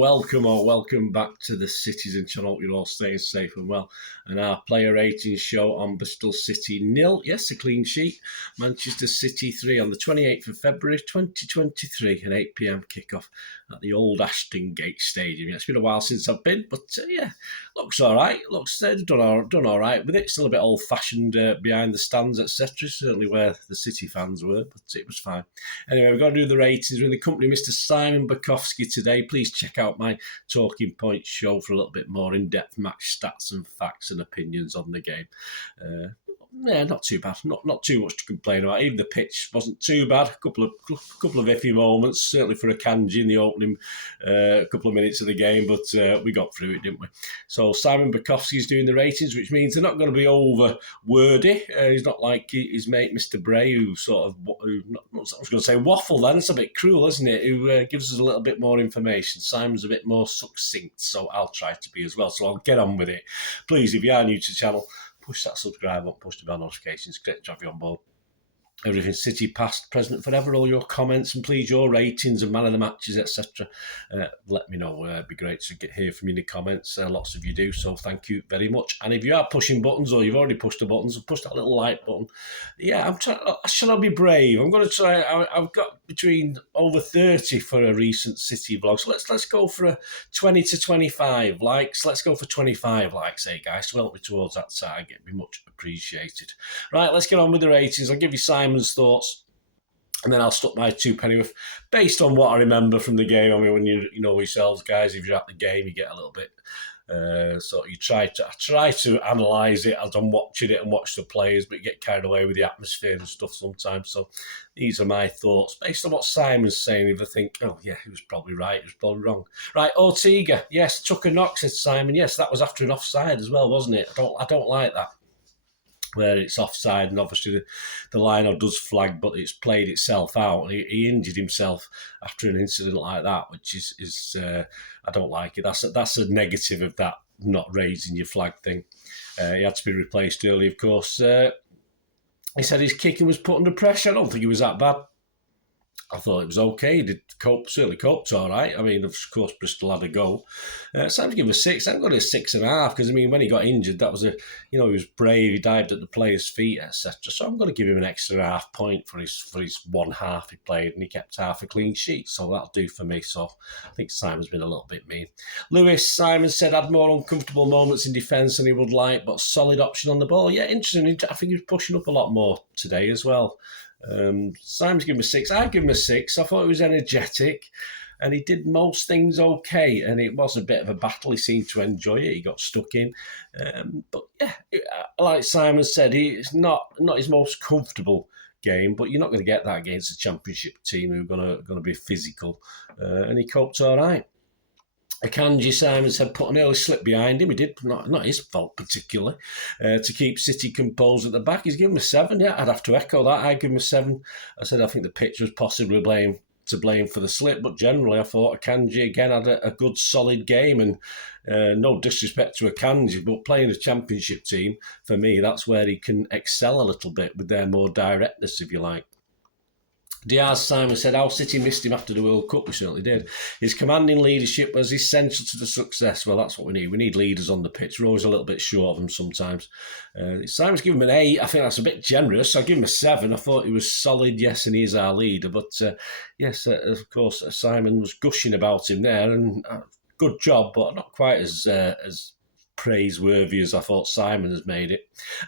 welcome back to the Citizen channel. You're all staying safe and well. And our player ratings show on Bristol City 0. Yes, a clean sheet. Manchester City 3 on the 28th of February 2023, an 8 p.m. kickoff at the old Ashton Gate Stadium. Yeah, it's been a while since I've been, but yeah, looks all right. Looks done all right with it. Still a bit old-fashioned behind the stands, etc. Certainly where the City fans were, but it was fine. Anyway, we've got to do the ratings. We're in the company of Mr. Simon Bajkowski today. Please check out my Talking Points show for a little bit more in-depth match stats and facts and opinions on the game. Yeah, not too bad. Not too much to complain about. Even the pitch wasn't too bad. A couple of iffy moments, certainly for Akanji in the opening couple of minutes of the game, but we got through it, didn't we? So Simon Bajkowski's doing the ratings, which means they're not going to be over wordy. He's not like his mate Mr. Bray, who sort of, I was going to say waffle. Then it's a bit cruel, isn't it? Who gives us a little bit more information. Simon's a bit more succinct, so I'll try to be as well. So I'll get on with it. Please, if you are new to the channel, push that subscribe button, push the bell notifications. Great to have you on board. Everything City, past, present, forever. All your comments and please your ratings and man of the matches, etc. Let me know. It'd be great to hear from you in the comments. Lots of you do, so thank you very much. And if you are pushing buttons or you've already pushed the buttons, push that little like button. Yeah, I'm trying. Shall I be brave? I'm going to try. I've got between over 30 for a recent City vlog. So let's go for a 20 to 25 likes. Let's go for 25 likes, guys. To help me towards that target, it'd be much appreciated. Right, let's get on with the ratings. I'll give you Simon's thoughts, and then I'll stuck my two pennyworth based on what I remember from the game. I mean, when you know yourselves, guys, if you're at the game, you get a little bit. So you try to analyse it as I'm watching it and watch the players, but you get carried away with the atmosphere and stuff sometimes. So these are my thoughts based on what Simon's saying. If I think, oh yeah, he was probably right, he was probably wrong. Right, Ortega, yes, took a knock, said Simon. Yes, that was after an offside as well, wasn't it? I don't like that, where it's offside and obviously the liner does flag, but it's played itself out. And he injured himself after an incident like that, which is I don't like it. That's a negative of that not raising your flag thing. He had to be replaced early, of course. He said his kicking was put under pressure. I don't think he was that bad. I thought it was okay. He did certainly coped all right. I mean, of course, Bristol had a goal. So I'm going to give him a 6. I'm going to 6.5 because, I mean, when he got injured, that was he was brave. He dived at the player's feet, etc. So I'm going to give him an extra half point for his one half he played, and he kept half a clean sheet. So that'll do for me. So I think Simon's been a little bit mean. Simon said had more uncomfortable moments in defence than he would like, but solid option on the ball. Yeah, interesting. I think he was pushing up a lot more today as well. Simon's given him a 6. I give him a 6. I thought he was energetic and he did most things okay, and it was a bit of a battle. He seemed to enjoy it. He got stuck in, but yeah, like Simon said, it's not his most comfortable game, but you're not going to get that against a championship team who are going to be physical, and he coped all right. Akanji, Simon said, put an early slip behind him. He did, not his fault particularly, to keep City composed at the back. He's given him a 7. Yeah, I'd have to echo that. I'd give him a 7. I said I think the pitch was possibly to blame for the slip, but generally I thought Akanji again had a good solid game, and no disrespect to Akanji, but playing a championship team, for me, that's where he can excel a little bit with their more directness, if you like. Diaz, Simon said, how City missed him after the World Cup. We certainly did. His commanding leadership was essential to the success. Well, that's what we need. We need leaders on the pitch. We're always a little bit short of them sometimes. Simon's given him an 8. I think that's a bit generous. I give him a 7. I thought he was solid, yes, and he is our leader. But yes, of course, Simon was gushing about him there, and good job, but not quite as praiseworthy as I thought Simon has made it.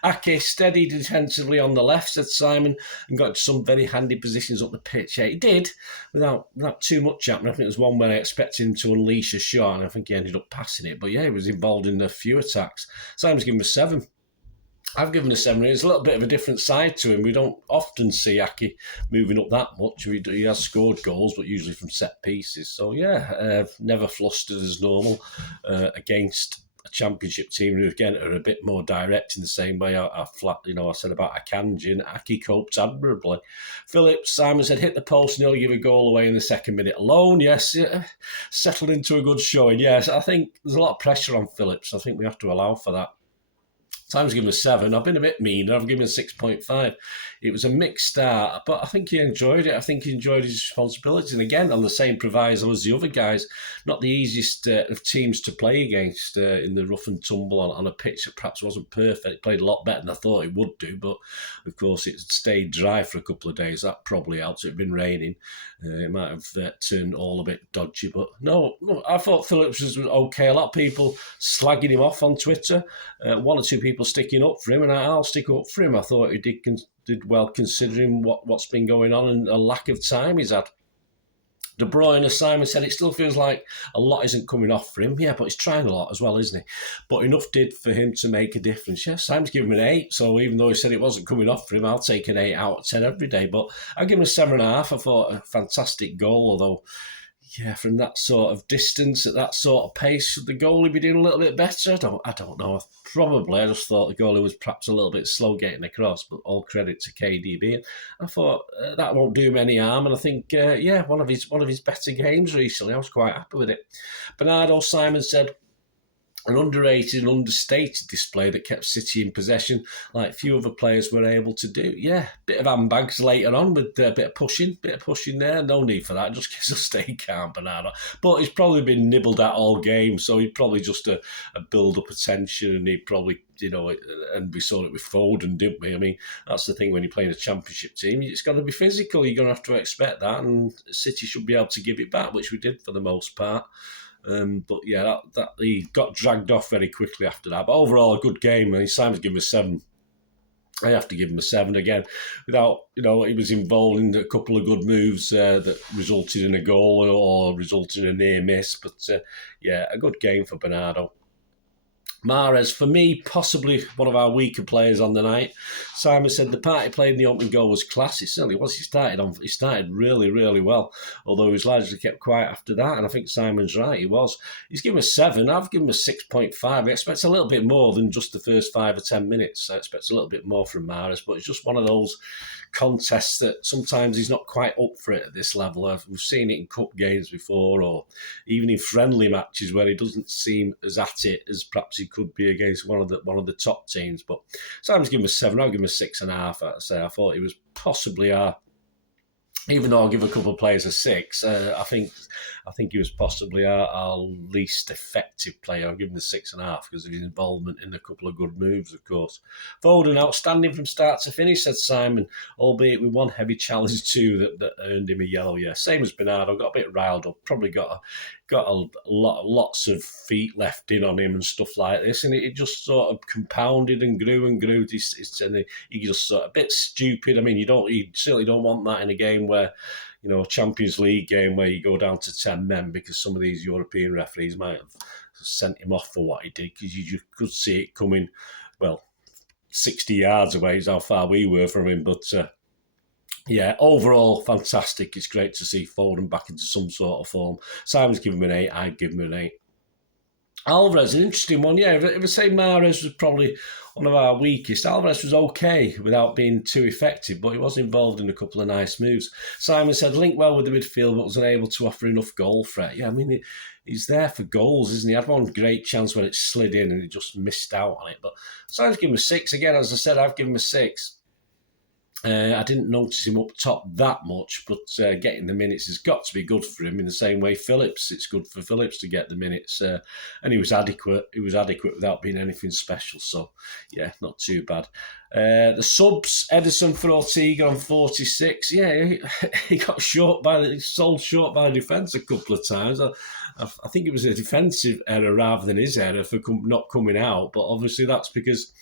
Ake steady defensively on the left, said Simon, and got some very handy positions up the pitch. Yeah, he did, without too much happening. I think there was one where I expected him to unleash a shot, and I think he ended up passing it. But yeah, he was involved in a few attacks. Simon's given him a 7. I've given a 7. It's a little bit of a different side to him. We don't often see Ake moving up that much. He has scored goals, but usually from set pieces. So yeah, never flustered as normal against a championship team who again are a bit more direct in the same way I said about Akanji, and Ake coped admirably. Phillips, Simon said, hit the post, nearly give a goal away in the second minute alone. Yes, settled into a good showing. Yes, I think there's a lot of pressure on Phillips. I think we have to allow for that. Times give him a 7. I've been a bit meaner. I've given him a 6.5. It was a mixed start, but I think he enjoyed it. I think he enjoyed his responsibility. And again, on the same proviso as the other guys, not the easiest of teams to play against in the rough and tumble on a pitch that perhaps wasn't perfect. It played a lot better than I thought it would do, but of course it stayed dry for a couple of days. That probably helped. It had been raining. It might have turned all a bit dodgy, but no, I thought Phillips was okay. A lot of people slagging him off on Twitter. One or two people sticking up for him, and I'll stick up for him. I thought he did well considering what's been going on and a lack of time he's had. De Bruyne, as Simon said, it still feels like a lot isn't coming off for him. Yeah, but he's trying a lot as well, isn't he? But enough did for him to make a difference. Yeah, Simon's given him an 8, so even though he said it wasn't coming off for him, I'll take an 8 out of 10 every day. But I'll give him a 7.5. I thought a fantastic goal, although, yeah, from that sort of distance, at that sort of pace, should the goalie be doing a little bit better? I don't know. Probably. I just thought the goalie was perhaps a little bit slow getting across, but all credit to KDB. And I thought that won't do him any harm, and I think, one of his better games recently. I was quite happy with it. Bernardo, Simon said, an underrated and understated display that kept City in possession, like few other players were able to do. Yeah, bit of handbags later on with a bit of pushing there. No need for that. Just gives us stay calm, Bernardo. But he's probably been nibbled at all game, so he'd probably just a build-up of tension, and he'd probably, and we saw it with Foden, didn't we? I mean, that's the thing when you're playing a championship team. It's got to be physical. You're going to have to expect that, and City should be able to give it back, which we did for the most part. But yeah, that he got dragged off very quickly after that. But overall, a good game. And Simon's given him a 7. I have to give him a 7 again. Without, he was involved in a couple of good moves that resulted in a goal or resulted in a near miss. But yeah, a good game for Bernardo. Mahrez, for me, possibly one of our weaker players on the night. Simon said the part he played in the opening goal was class. It certainly was. He started really, really well, although he was largely kept quiet after that, and I think Simon's right, he was. He's given a 7. I've given him a 6.5. I expect a little bit more than just the first 5 or 10 minutes. I expect a little bit more from Mahrez, but it's just one of those contests that sometimes he's not quite up for it at this level. We've seen it in cup games before, or even in friendly matches where he doesn't seem as at it as perhaps he could be against one of the top teams. But Simon's given him a 7. I'll give him a 6.5. I thought he was possibly even though I'll give a couple of players a 6, I think he was possibly our least effective player. I'll give him a 6.5 because of his involvement in a couple of good moves, of course. Foden, outstanding from start to finish, said Simon, albeit with one heavy challenge too that earned him a yellow. Yeah, same as Bernardo, got a bit riled up, probably got lots of feet left in on him and stuff like this, and it just sort of compounded and grew and grew. He just sort of a bit stupid. I mean, you certainly don't want that in a game where, a Champions League game where you go down to 10 men, because some of these European referees might have sent him off for what he did, because you just could see it coming, 60 yards away is how far we were from him. But yeah, overall, fantastic. It's great to see Foden back into some sort of form. Simon's given him an 8. I'd give him an 8. Alvarez, an interesting one. Yeah, if I say Mahrez was probably one of our weakest, Alvarez was okay without being too effective, but he was involved in a couple of nice moves. Simon said, linked well with the midfield, but was unable to offer enough goal threat. Yeah, I mean, he's there for goals, isn't he? Had one great chance when it slid in and he just missed out on it. But Simon's given him a 6. Again, as I said, I've given him a 6. I didn't notice him up top that much, but getting the minutes has got to be good for him in the same way Phillips. It's good for Phillips to get the minutes. And he was adequate. He was adequate without being anything special. So, yeah, not too bad. The subs, Edison for Ortega on 46. Yeah, he got sold short by the defence a couple of times. I think it was a defensive error rather than his error for not coming out. But obviously that's because,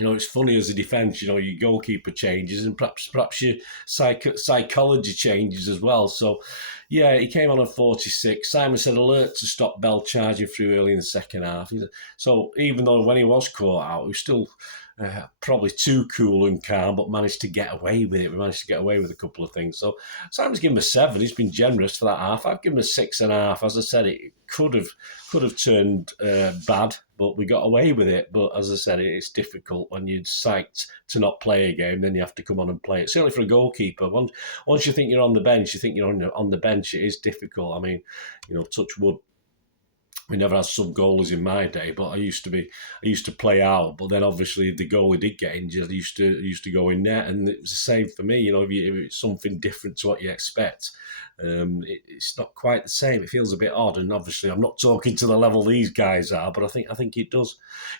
it's funny as a defence, your goalkeeper changes and perhaps your psychology changes as well. So, yeah, he came on at 46. Simon said alert to stop Bell charging through early in the second half. So even though when he was caught out, he was still probably too cool and calm, but managed to get away with it. We managed to get away with a couple of things. So Simon's given him a 7. He's been generous for that half. I've given him a 6.5. As I said, it could have turned bad, but we got away with it. But as I said, it's difficult when you're psyched to not play a game, then you have to come on and play it. Certainly for a goalkeeper, once you think you're on the bench, you think you're on the bench. It is difficult. I mean, touch wood, We never had sub goalies in my day, but I used to play out. But then obviously if the goalie did get injured, I used to go in net, and it was the same for me. You know, if it's something different to what you expect, it's not quite the same. It feels a bit odd, and obviously I'm not talking to the level these guys are, but I think it does.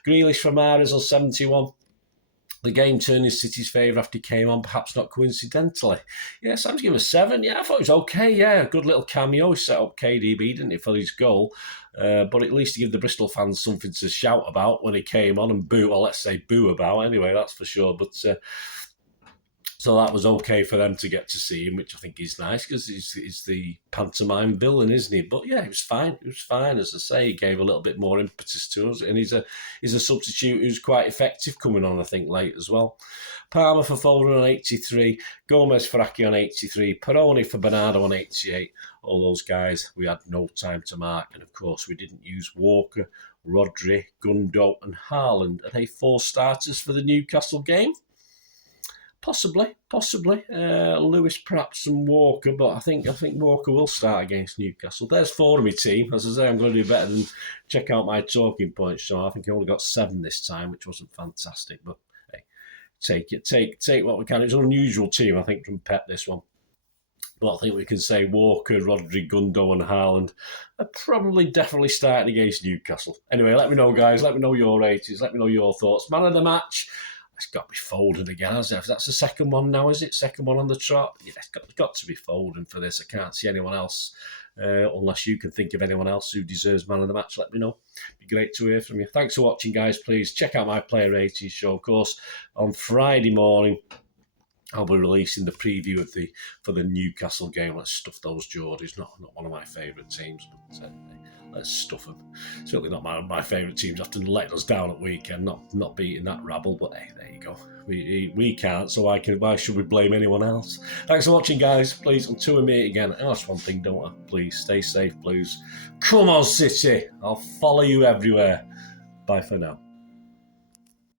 Grealish from Ares on 71. The game turned in City's favour after he came on, perhaps not coincidentally. Yeah, Sam's given a 7. Yeah, I thought it was okay. Yeah, a good little cameo. He set up KDB, didn't he, for his goal. But at least he gave the Bristol fans something to shout about when he came on and boo, or let's say boo about anyway, that's for sure. But so that was okay for them to get to see him, which I think is nice because he's the pantomime villain, isn't he? But yeah, he was fine. He was fine, as I say. He gave a little bit more impetus to us, and he's a substitute who's quite effective coming on, I think, late as well. Palmer for Foden on 83, Gomez for Aki on 83, Peroni for Bernardo on 88. All those guys we had no time to mark, and of course we didn't use Walker, Rodri, Gundo, and Haaland. Are they 4 starters for the Newcastle game? Possibly. Lewis, perhaps, and Walker, but I think Walker will start against Newcastle. There's 4 of my team. As I say, I'm going to do better than check out my talking points. So I think I only got 7 this time, which wasn't fantastic. But hey, take what we can. It's an unusual team, I think, from Pep, this one. But I think we can say Walker, Rodri, Gundo, and Haaland are probably definitely starting against Newcastle. Anyway, let me know, guys. Let me know your ratings. Let me know your thoughts. Man of the match. It's got to be Foden again, hasn't it? That's the second one now, is it? Second one on the trot? Yeah, it's got to be Foden for this. I can't see anyone else, unless you can think of anyone else who deserves man of the match. Let me know. It'd be great to hear from you. Thanks for watching, guys. Please check out my player ratings show. Of course, on Friday morning, I'll be releasing the preview for the Newcastle game. Let's stuff those Geordies. Not one of my favourite teams, but let's stuff them. Certainly not my favourite teams after letting us down at weekend, not beating that rabble. But hey, there you go. We can't, so why should we blame anyone else? Thanks for watching, guys. Please, until we meet again, I ask one thing, don't I? Please stay safe, please. Come on, City. I'll follow you everywhere. Bye for now.